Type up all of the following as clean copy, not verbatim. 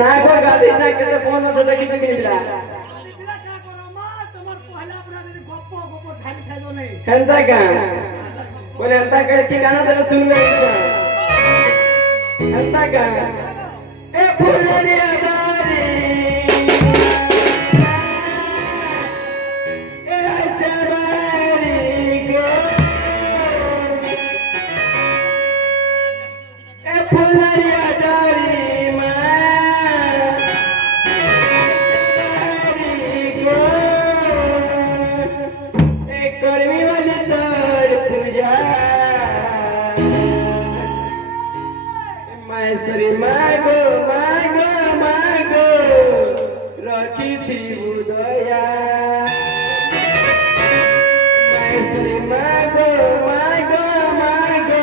না কো গাড়ি চাইতে ফোন আছে দেখি দেখি নিলা হেনতা কা কোনে হেনতা কা ঠিকানা দেলে শুনবে হেনতা কা এ ফুলনি আদারি এ চাবারি গো এ ফুলনি আদারি श्री मागो मागो मागो रखी थी उदया श्री मागो मागो मागो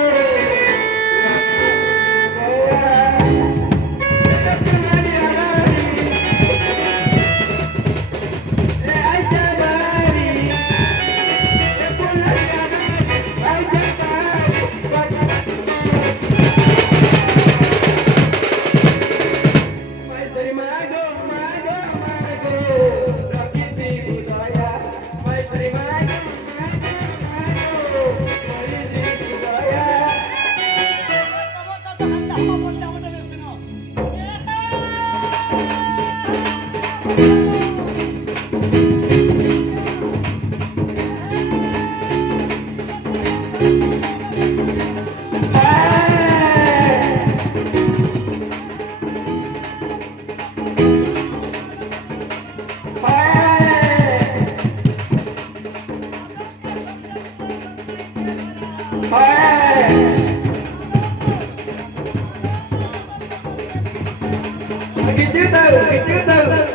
Cái chứ đâu, cái chứ đâu.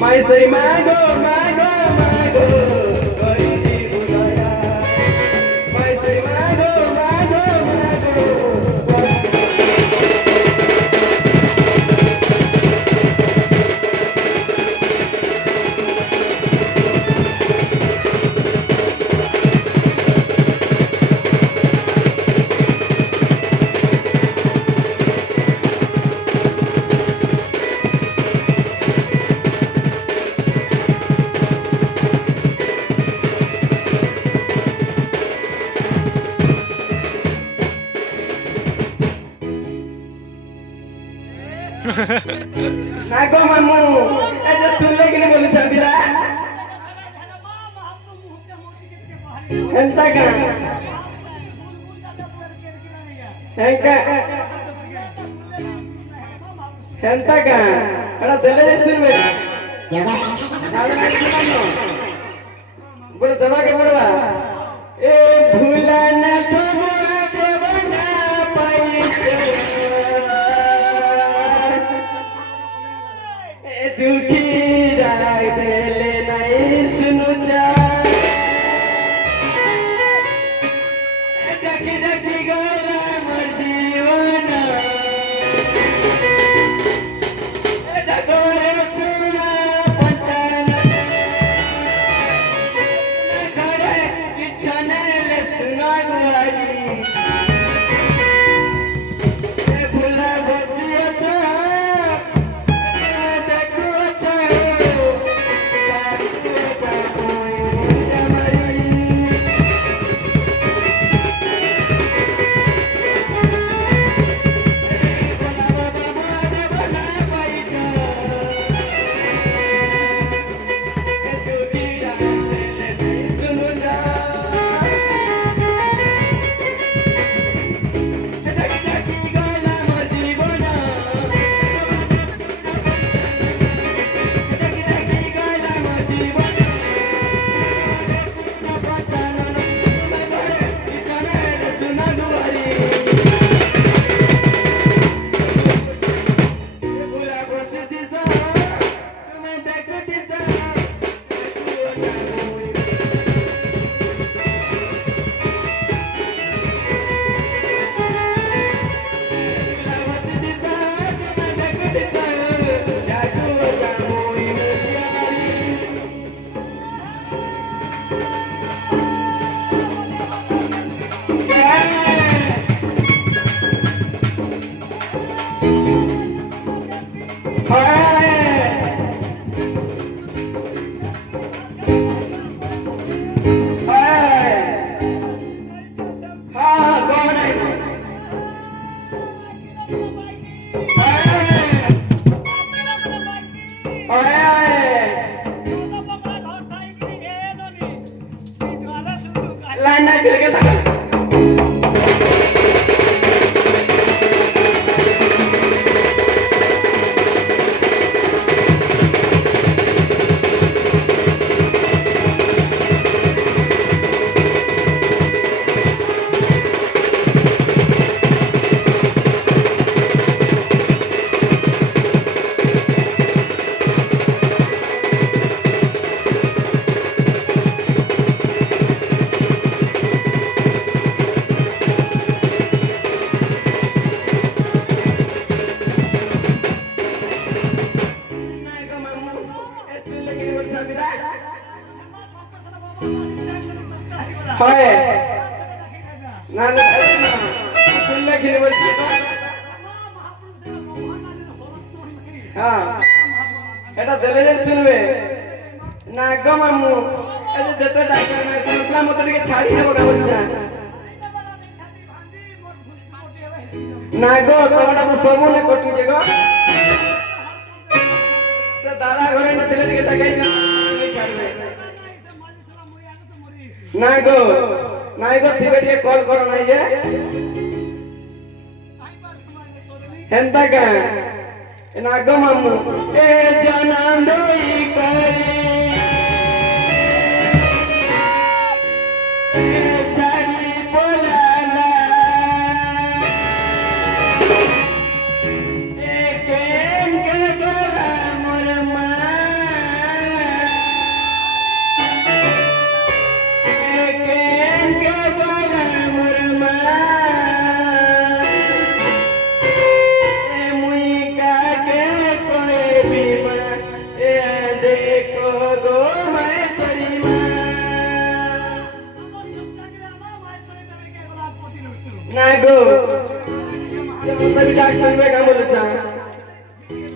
माई मागो मागो मागो करी बुलाया माई मागो मागो मागो नागो मामू ऐसे सुन ले कि नहीं बोलू छबिला एंता का एंका एंता का अड़ा दिले जे सुन बे बोले दवा के बोलवा ए भूला ना तो देवना पाई दुखी राग देले नहीं सुनु चा डकी डकी गला मर जीवना डकोरे सुना पंचाना घरे किचने ले सुना गुआरी भूला बसियो चा लाना दिल के था হয় না না শুনলে কি বলছি হ্যাঁ এটা দিলে যে শুনবে না গো মামু এই যে যেতে ডাক্তার না শুনলাম মতো ଟିକେ ছাড়ি দেব কা বলছা না গো তোমাটা তো সবু না কটুছে গো সে দাদা ঘরে না দিলে ଟିକେ টাকাই না ছাড়বে नाई गो तिबे टिके कॉल करो नाई जे हेंता का नागो मामू ए जनांदोई करी ए छाड़ी बोलाला ए केन के गोला मोर मां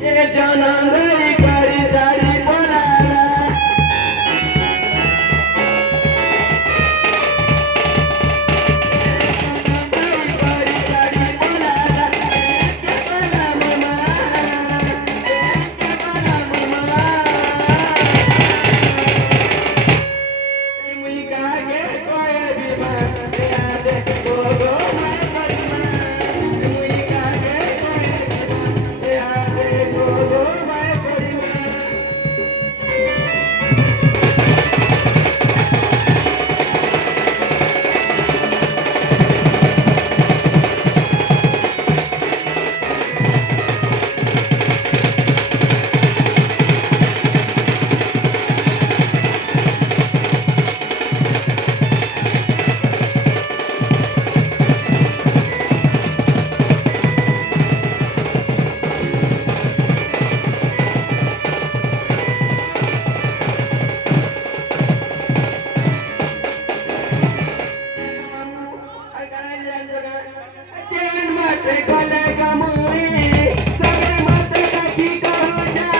ये जानंदरी करी चारी बोलाला जानंदरी करी चारी बोलाला के बोला ममा मुई कागे कोई बीमार याद गो गो मैं सरमा मुई कागे कोई बीमार याद गो गो मैं सरमा चैन मत गलेगा मुई सगे मत कभी कहो जा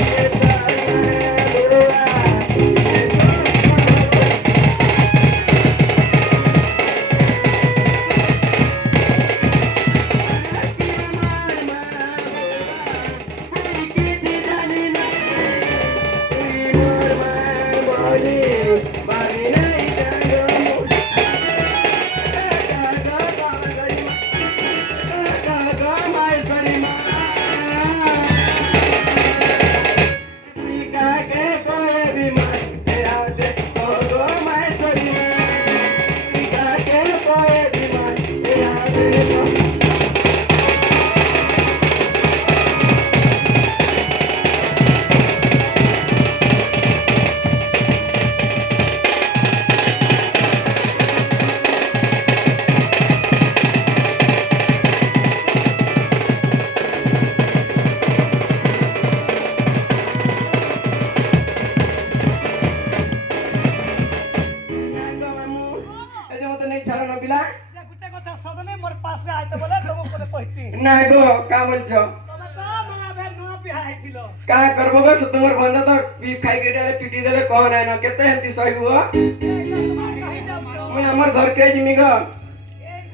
ये तारे बुआ ये मार कोई की जानी ना कोई मोर बोली बारी नहीं जानो গোটে কথা সদনে মোর পাশে আইতে বলে তুমি কোনে কইতি না গো কা বলছো তবে তো মা বে নো বিয়া হইছিল কা করবো গো তোমার বন্ধ তো খাই কেটালে পিটি দেলে কহ নাই না কেতে হেন্তি সহিবু মুই আমার ঘর কে জিমি গো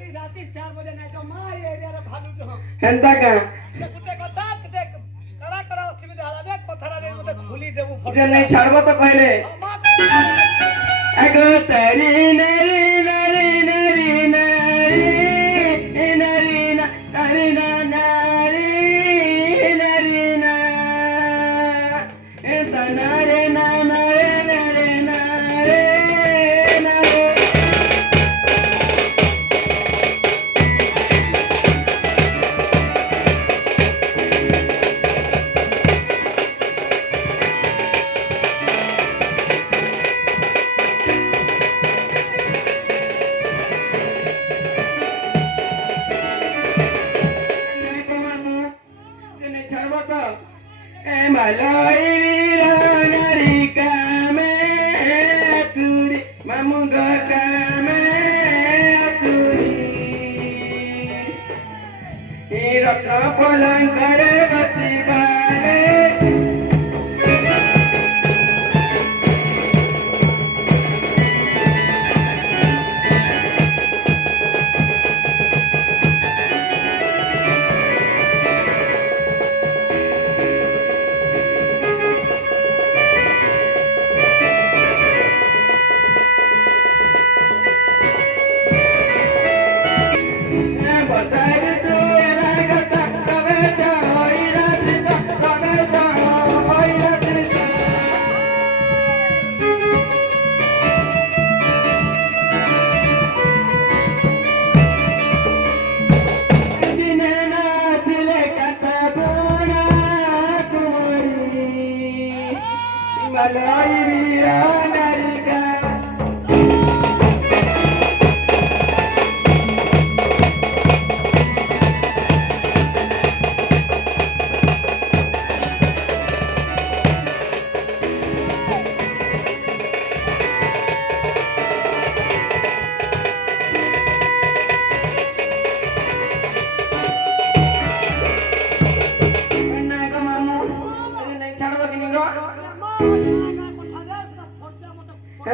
এই রাতি 4 বজে নাই তো মা এরিয়ারে ভালু তো হেন্তা কা গোটে কথা দেখ কড়া কড়া অসুবিধা হলা দেখ কথারা রে মতে খুলি দেবু যে নাই ছাড়বো তো কইলে মা আগো তারি নারি নারি নারি নারি নারি না নারি না নারি নারি না এ তনারে না নারে নারে নারে নারে पलंग बसी बाले मलाई वीरा नरिका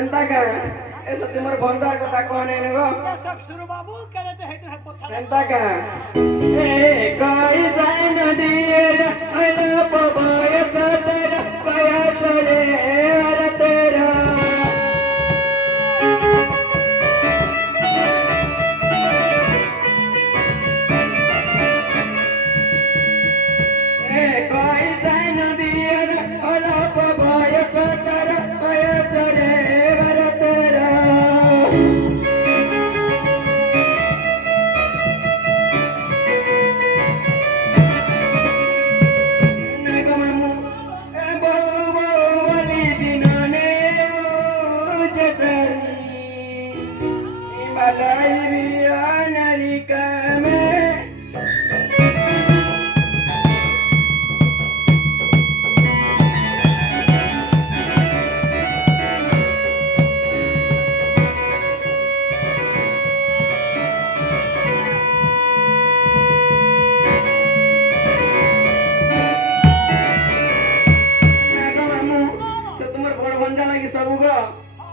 एंता का ऐसा तुम्हारे भंडार कथा कहने ने गो ये सब शुरू बाबू करे तो हेतु है कोठा एंता का ए कोई सान दिए आया पवाय सतर पाया चले अरे तेरा ए कोई सान दिए आया पवाय सतर पाया चले अरे तेरा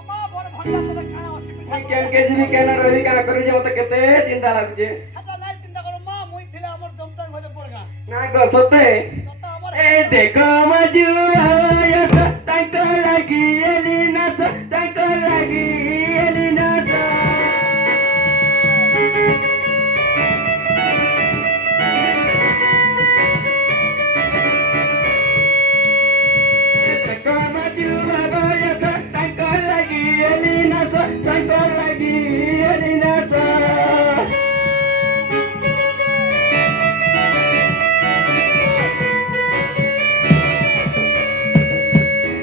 मां बड़ भंडा तो खाना केते चिंता लागुचे अच्छा नहीं चिंता करो मां मुई थिले हमर दमतर भजे पड़गा ना गो सते तो हमर ए देखो मजुआया ताको लागी एलिना ताको लागी एलिना ताको मजुआया ताको लागी एलिना ताको लागी Elina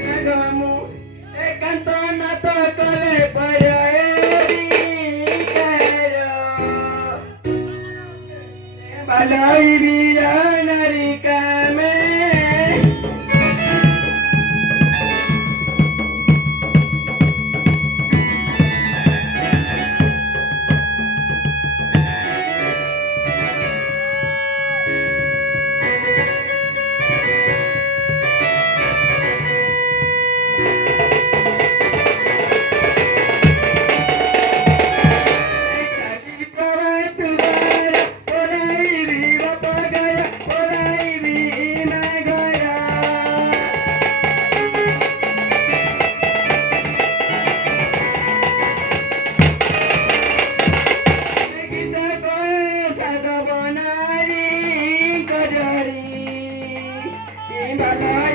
Nagamu, canto nato cole para balai biyanari kame kaki para tubar polai viva pagaya polai vima gaya kita koe sada banari kadari balai